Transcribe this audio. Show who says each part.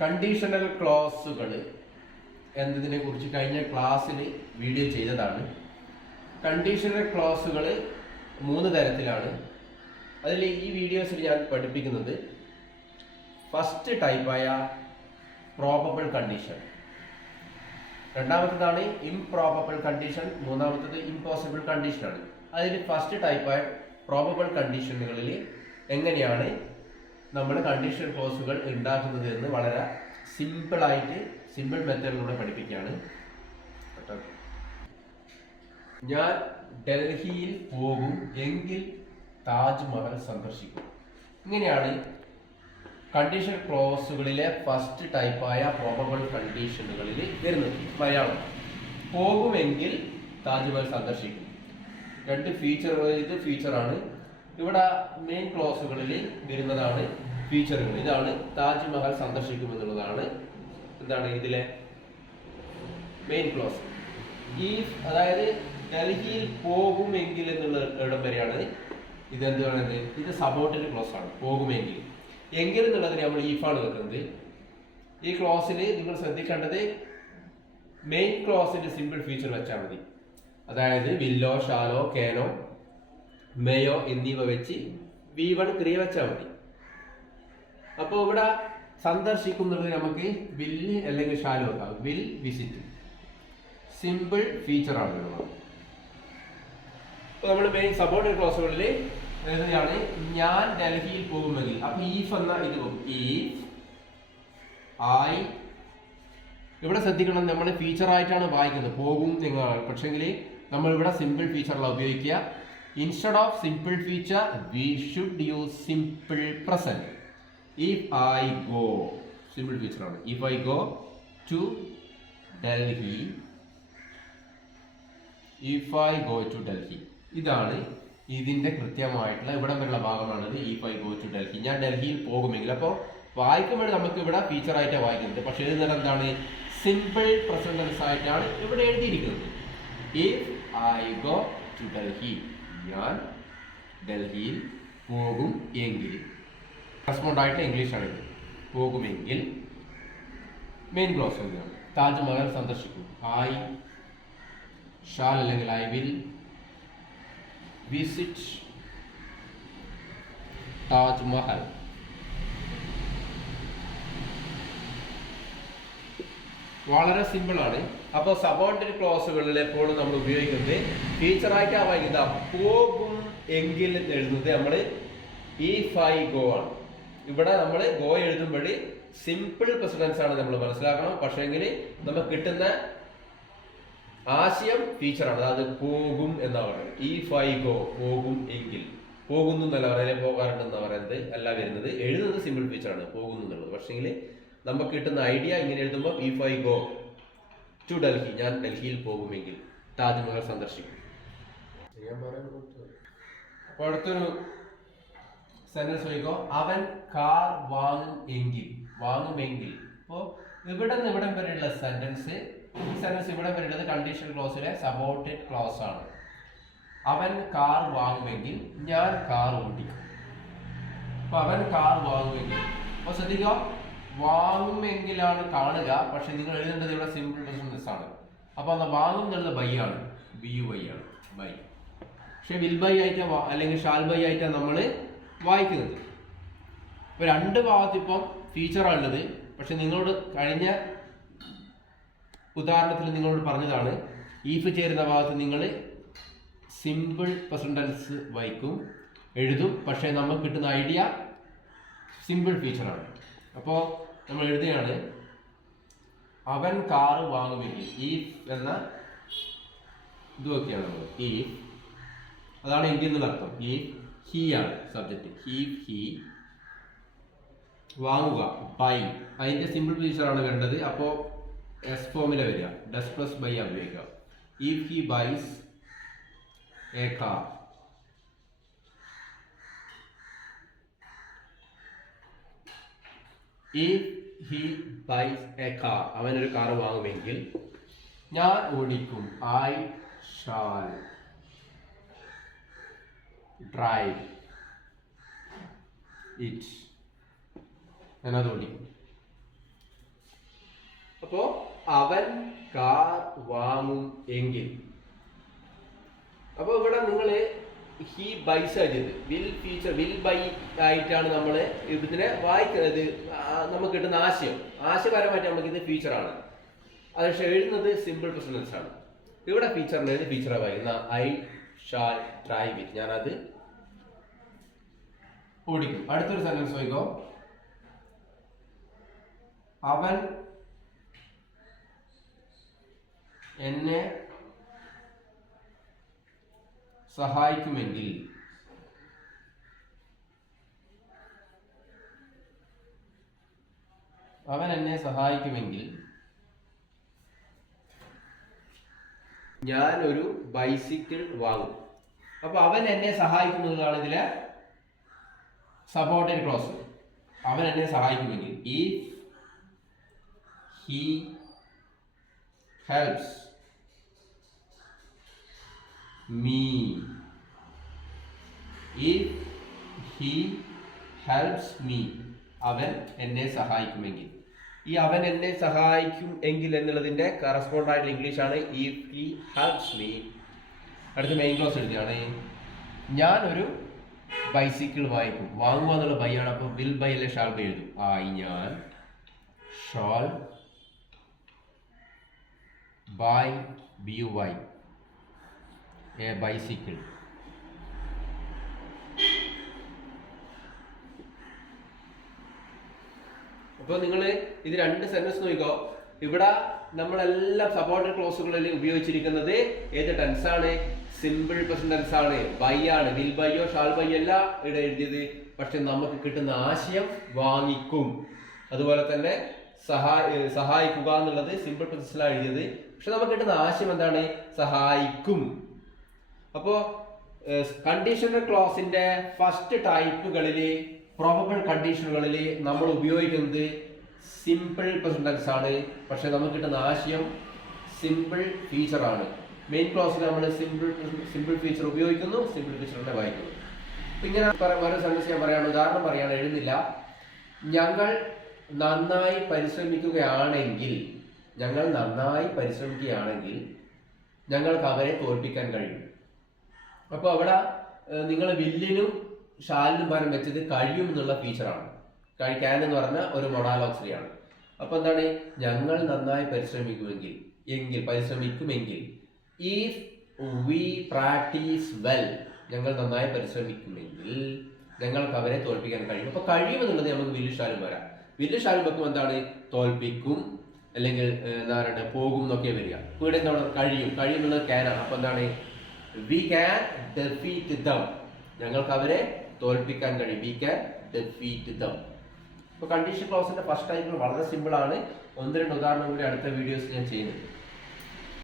Speaker 1: Conditional ക്ലോസുകൾ എന്നതിനെ കുറിച്ച് കഴിഞ്ഞ ക്ലാസ്സിൽ വീഡിയോ ചെയ്തതാണ്. കണ്ടീഷണൽ ക്ലോസുകൾ മൂന്ന് തരത്തിലാണ്. അതിൽ ഈ വീഡിയോസിൽ ഞാൻ പഠിപ്പിക്കുന്നത് ഫസ്റ്റ് ടൈപ്പായ പ്രോബബിൾ കണ്ടീഷൻ രണ്ടാമത്തേതാണ് ഇംപ്രോബബിൾ കണ്ടീഷൻ മൂന്നാമത്തത് ഇമ്പോസിബിൾ കണ്ടീഷനാണ് അതിൽ ഫസ്റ്റ് ടൈപ്പായ പ്രോബബിൾ കണ്ടീഷനുകളിൽ എങ്ങനെയാണ് നമ്മൾ കണ്ടീഷൻ ക്ലോസുകൾ ഉണ്ടാക്കുന്നത് എന്ന് വളരെ സിമ്പിളായിട്ട് സിമ്പിൾ മെത്തേഡിലൂടെ പഠിപ്പിക്കുകയാണ്. ഞാൻ ഡൽഹിയിൽ പോകും എങ്കിൽ താജ്മഹൽ സന്ദർശിക്കും. ഇങ്ങനെയാണ് കണ്ടീഷൻ ക്ലോസുകളിലെ ഫസ്റ്റ് ടൈപ്പായ പ്രോബബിൾ കണ്ടീഷനുകളിൽ വരുന്നത് മലയാളം. പോകുമെങ്കിൽ താജ്മഹൽ സന്ദർശിക്കും. രണ്ട് ഫീച്ചർ ഇത് ഫീച്ചറാണ് ഇവിടെ മെയിൻ ക്ലോസുകളിൽ വരുന്നതാണ് ഫീച്ചറുകൾ ഇതാണ് താജ്മഹൽ സന്ദർശിക്കുമെന്നുള്ളതാണ് എന്താണ് ഇതിലെ മെയിൻ ക്ലോസ് ഈ അതായത് ഡൽഹിയിൽ പോകുമെങ്കിൽ എന്നുള്ള ഇടം വരെയാണ് ഇത് എന്ത് പറയുന്നത് ഇത് സബോർഡിനേറ്റ് ക്ലോസ് ആണ് പോകുമെങ്കിൽ. എങ്കിൽ എന്നുള്ളതിന് നമ്മൾ ഈഫാണ് വെക്കുന്നത്. ഈ ക്ലോസിൽ നിങ്ങൾ ശ്രദ്ധിക്കേണ്ടത് മെയിൻ ക്ലോസിന്റെ സിമ്പിൾ ഫീച്ചർ വെച്ചാൽ മതി. അതായത് വില്ലോ ഷാലോ കേനോ മേയോ എന്നിവ വെച്ച് വി വൺ ക്രിയ വെച്ചാൽ മതി. അപ്പോൾ ഇവിടെ സന്ദർശിക്കുന്നുള്ളത് നമുക്ക് വില്ല് അല്ലെങ്കിൽ ഷാലോ വെക്കാം വിൽ വിസിറ്റ്. സിമ്പിൾ ഫീച്ചറാണ് ഉള്ളത്. അപ്പോൾ നമ്മൾ മെയിൻ സപ്പോർട്ട് ക്ലോസുകളിൽ എഴുതുകയാണ് ഞാൻ ഡൽഹിയിൽ പോകുമെങ്കിൽ. അപ്പൊ ഈഫ് എന്ന ഇത് പോകും. ഈഫ് ഐ ഇവിടെ ശ്രദ്ധിക്കണം നമ്മൾ ഫീച്ചർ ആയിട്ടാണ് വായിക്കുന്നത്. പോകും നിങ്ങളാണ് പക്ഷെങ്കിൽ നമ്മൾ ഇവിടെ സിമ്പിൾ ഫീച്ചറിലാണ് ഉപയോഗിക്കുക. Instead of simple future we should use simple present if I go simple ഫീച്ചറാണ് if I go to Delhi if I go to Delhi ഇതാണ് ഇതിന്റെ കൃത്യമായിട്ടുള്ള ഇവിടെ വരെയുള്ള ഭാഗമാണത്. If I go to Delhi ഞാൻ ഡൽഹിയിൽ പോകുമെങ്കിൽ അപ്പോൾ വായിക്കുമ്പോൾ നമുക്ക് ഇവിടെ ഫീച്ചർ ആയിട്ട് പക്ഷേ എഴുതുന്നത് എന്താണ്? സിമ്പിൾ പ്രസന്റൻസ് ആയിട്ടാണ് ഇവിടെ എഴുതിയിരിക്കുന്നത്. If I go to Delhi ഞാൻ ഡൽഹിയിൽ പോകും എങ്കിൽ റെസ്പോണ്ട് ആയിട്ട് ഇംഗ്ലീഷാണ് ഇത് പോകുമെങ്കിൽ മെയിൻ ക്ലോസ് എഴുതുകയാണ് താജ്മഹൽ സന്ദർശിക്കും ഐ ഷാൽ അല്ലെങ്കിൽ ഐ വിൽ വിസിറ്റ് താജ്മഹൽ വളരെ സിമ്പിൾ ആണ്. അപ്പോൾ സബോർഡിനേറ്റ് ക്ലോസുകളിൽ എപ്പോഴും നമ്മൾ ഉപയോഗിക്കുന്നത് ഫീച്ചറായിട്ട് ആ വൈകുന്നത് പോകും എങ്കിൽ എഴുതുന്നത് നമ്മൾ ഈ ഫൈ ഗോ ആണ്. ഇവിടെ നമ്മൾ ഗോ എഴുതുമ്പോൾ സിമ്പിൾ പ്രസിഡൻസ് ആണ് നമ്മൾ മനസ്സിലാക്കണം. പക്ഷേങ്കിൽ നമുക്ക് കിട്ടുന്ന ആശയം ഫീച്ചറാണ് അതായത് പോകും എന്നാ പറയുന്നത്. ഈ ഫൈ ഗോ പോകും എങ്കിൽ. പോകുന്നു എന്നല്ല പറയുന്നത്. പോകാറുണ്ട് എന്നാ പറയുന്നത്? അല്ല വരുന്നത്. എഴുതുന്നത് സിമ്പിൾ ഫീച്ചറാണ് പോകുന്നു എന്നുള്ളത്. പക്ഷേങ്കിൽ നമുക്ക് കിട്ടുന്ന ഐഡിയ ഇങ്ങനെ എഴുതുമ്പോൾ if I go to Delhi ഞാൻ ഡൽഹിയിൽ പോകുമെങ്കിൽ താജ്മഹൽ സന്ദർശിക്കും. അപ്പോൾ അടുത്തൊരു സെന്റൻസ് ചോദിക്കോ അവൻ കാർ വാങ്ങും എങ്കിൽ വാങ്ങുമെങ്കിൽ. അപ്പോൾ ഇവിടെ നിന്ന് ഇവിടം വരെയുള്ള സെന്റൻസ് ഈ സെന്റൻസ് ഇവിടെ വരെയുള്ളത് കണ്ടീഷൻ ക്ലോസിലെ സബോർഡിനേറ്റ് ക്ലോസ് ആണ്. അവൻ കാർ വാങ്ങുമെങ്കിൽ ഞാൻ കാർ ഓടിക്കും. അപ്പൊ അവൻ കാർ വാങ്ങുമെങ്കിൽ അപ്പൊ ശ്രദ്ധിക്കുക വാങ്ങുമെങ്കിലാണ് കാണുക. പക്ഷെ നിങ്ങൾ എഴുതേണ്ടത് ഇവിടെ സിമ്പിൾ പ്രസൻസ് ആണ്. അപ്പോൾ അത് വാങ്ങും ബൈ ആണ്. ബി യു ബൈ ആണ്. ബൈ പക്ഷെ വിൽ ബൈ ആയിട്ട് അല്ലെങ്കിൽ ഷാൽ ബൈ ആയിട്ടാണ് നമ്മൾ വായിക്കുന്നത്. ഇപ്പൊ രണ്ട് ഭാഗത്ത് ഇപ്പം ഫീച്ചറാണുള്ളത് പക്ഷെ നിങ്ങളോട് കഴിഞ്ഞ ഉദാഹരണത്തിൽ നിങ്ങളോട് പറഞ്ഞതാണ്. ഈഫ് ചേരുന്ന ഭാഗത്ത് നിങ്ങൾ സിമ്പിൾ പ്രസന്റൻസ് വായിക്കും എഴുതും. പക്ഷേ നമുക്ക് കിട്ടുന്ന ഐഡിയ സിമ്പിൾ ഫീച്ചറാണ് അപ്പോൾ നമ്മൾ എഴുതുകയാണ് അവൻ കാറ് വാങ്ങുമെങ്കിൽ ഈ എന്ന ഇത് നമ്മൾ. ഈ അതാണ് ഇന്ത്യ എന്നുള്ള അർത്ഥം. ഈ ഹി ആണ് സബ്ജക്റ്റ് ഹീ ഹീ വാങ്ങുക ബൈ അതിന്റെ സിമ്പിൾ ഫീച്ചറാണ് വേണ്ടത്. അപ്പോൾ എസ് ഫോമിലെ വരിക. ഡസ് പ്ലസ് ബൈ ഉപയോഗിക്കുക. If he buys a car if he buys a car അവനൊരു കാർ വാങ്ങുമെങ്കിൽ ഞാൻ ഓടിക്കും. ഐ ഷാൽ ഡ്രൈവ് ഇറ്റ് ഞാനത് ഓടിക്കും. അപ്പോ അവൻ കാർ വാങ്ങും എങ്കിൽ. അപ്പോൾ ഇവിടെ നിങ്ങൾ ഹി ബൈസ് ചെയ്ത് വിൽ ഫീച്ചർ വിൽ ബൈ ആയിട്ടാണ് നമ്മൾ ഇതിനെ വായിക്കുന്നത് നമുക്ക് കിട്ടുന്ന ആശയം. ആശയപരമായിട്ട് നമുക്ക് ഇത് ഫീച്ചറാണ് അത് പക്ഷെ എഴുതുന്നത് സിമ്പിൾ പ്രസൻസ് ആണ്. ഇവിടെ ഫീച്ചറിന് ഏത് ഫീച്ചറാണ് വായിക്കുന്ന ഐ ഷാൽ ട്രൈ വിത്ത് ഞാനത് ഓടിക്കും. അടുത്തൊരു സെന്റൻസ് വായിക്കോ. അവൻ എന്നെ സഹായിക്കുമെങ്കിൽ അവൻ എന്നെ സഹായിക്കുമെങ്കിൽ ഞാൻ ഒരു ബൈസിക്കിൾ വാങ്ങും. അപ്പൊ അവൻ എന്നെ സഹായിക്കുന്നതാണ് ഇതിലെ സപ്പോർട്ടഡ് ക്ലോസ് അവൻ എന്നെ സഹായിക്കുമെങ്കിൽ ഈ he helps me if he helps me അവൻ എന്നെ സഹായിക്കുമെങ്കിൽ. ഈ അവൻ എന്നെ സഹായിക്കും എങ്കിൽ എന്നുള്ളതിന്റെ കറസ്പോണ്ട് ആയിട്ടുള്ള ഇംഗ്ലീഷ് ആണ് ഇഫ് ഹി ഹെൽപ്സ് മീ അടുത്ത മെയിൻ ക്ലോസ് എഴുതിയാണ്. ഞാൻ ഒരു ബൈസിക്കിൾ വാങ്ങിക്കും വാങ്ങുക എന്നുള്ള ബൈ ആണ്. അപ്പോൾ വിൽ ബൈ അല്ലെ ഷാൾ ബൈ എഴുതും. ആയി ഞാൻ shall buy B U Y a bicycle. അപ്പോൾ നിങ്ങൾ ഇത് രണ്ട് സെന്റൻസ് നോക്കിക്കോ. ഇവിടെ നമ്മളെല്ലാം സപ്പോർട്ടഡ് ക്ലോസുകളിൽ ഉപയോഗിച്ചിരിക്കുന്നത് ഏത് ടെൻസ് ആണ്? സിമ്പിൾ പ്രസന്റ് ടെൻസ് ആണ്. ബൈ ആണ്. വിൽ ബൈയോ ഷാൾ ബൈ അല്ല ഇവിടെ എഴുതിയത്. പക്ഷെ നമുക്ക് കിട്ടുന്ന ആശയം വാങ്ങിക്കും. അതുപോലെ തന്നെ സഹായ സഹായിക്കുക എന്നുള്ളത് സിമ്പിൾ പ്രസൻസിലാണ് എഴുതിയത്. പക്ഷെ നമുക്ക് കിട്ടുന്ന ആശയം എന്താണ്? സഹായിക്കും. അപ്പോ കണ്ടീഷണൽ ക്ലോസിന്റെ ഫസ്റ്റ് ടൈപ്പുകളിൽ പ്രോബബിൾ കണ്ടീഷനുകളിൽ നമ്മൾ ഉപയോഗിക്കുന്നത് സിമ്പിൾ പ്രസന്റൻസ് ആണ്. പക്ഷെ നമുക്ക് കിട്ടുന്ന ആശയം സിമ്പിൾ ഫീച്ചർ ആണ്. മെയിൻ ക്ലോസിൽ നമ്മൾ സിമ്പിൾ സിമ്പിൾ ഫീച്ചർ ഉപയോഗിക്കുന്നു സിമ്പിൾ ഫീച്ചറിനെ വായിക്കുന്നു. ഇങ്ങനെ ഓരോ സെന്റൻസ് ഞാൻ പറയാണ് ഉദാഹരണം പറയാണ് എഴുതുന്നില്ല ഞങ്ങൾ നന്നായി പരിശ്രമിക്കുകയാണെങ്കിൽ ഞങ്ങൾ നന്നായി പരിശ്രമിക്കുകയാണെങ്കിൽ ഞങ്ങൾക്ക് അവരെ തോൽപ്പിക്കാൻ കഴിയും. അപ്പോൾ അവിടെ നിങ്ങൾ വില്ലിനും ഷാലിനും പകരം വെച്ചത് കഴിയും എന്നുള്ള ഫീച്ചറാണ് കഴിക്കാൻ എന്ന് പറഞ്ഞ ഒരു മൊഡാലോക്സറിയാണ് അപ്പോൾ എന്താണ്? ഞങ്ങൾ നന്നായി പരിശ്രമിക്കുമെങ്കിൽ എങ്കിൽ പരിശ്രമിക്കുമെങ്കിൽ ഇഫ് വി പ്രാക്ടീസ് വെൽ ഞങ്ങൾ നന്നായി പരിശ്രമിക്കുമെങ്കിൽ ഞങ്ങൾക്ക് അവരെ തോൽപ്പിക്കാൻ കഴിയും. അപ്പോൾ കഴിയുമെന്നുള്ളത് നമുക്ക് വില്ലു ഷാലും വരാം. വില്ലു ഷാലും വെക്കുമ്പോൾ എന്താണ്? തോൽപ്പിക്കും അല്ലെങ്കിൽ എന്താ പറയുക പോകും എന്നൊക്കെ വരിക. ഇവിടെ എന്താണ് കഴിയും. കഴിയും എന്നുള്ളത് ക്യാനാണ് അപ്പോൾ എന്താണ്? വി ക്യാൻ ഡെഫീറ്റ് ദം ഞങ്ങൾക്ക് അവരെ തോൽപ്പിക്കാൻ കഴിയും. വി ക്യാൻ ഡെഫീറ്റ് ദം ഇപ്പോൾ കണ്ടീഷൻ ക്ലോസിന്റെ ഫസ്റ്റ് ടൈപ്പ് വളരെ സിമ്പിൾ ആണ്. ഒന്ന് രണ്ട് ഉദാഹരണം കൂടി അടുത്ത വീഡിയോസ് ഞാൻ ചെയ്യുന്നുണ്ട്.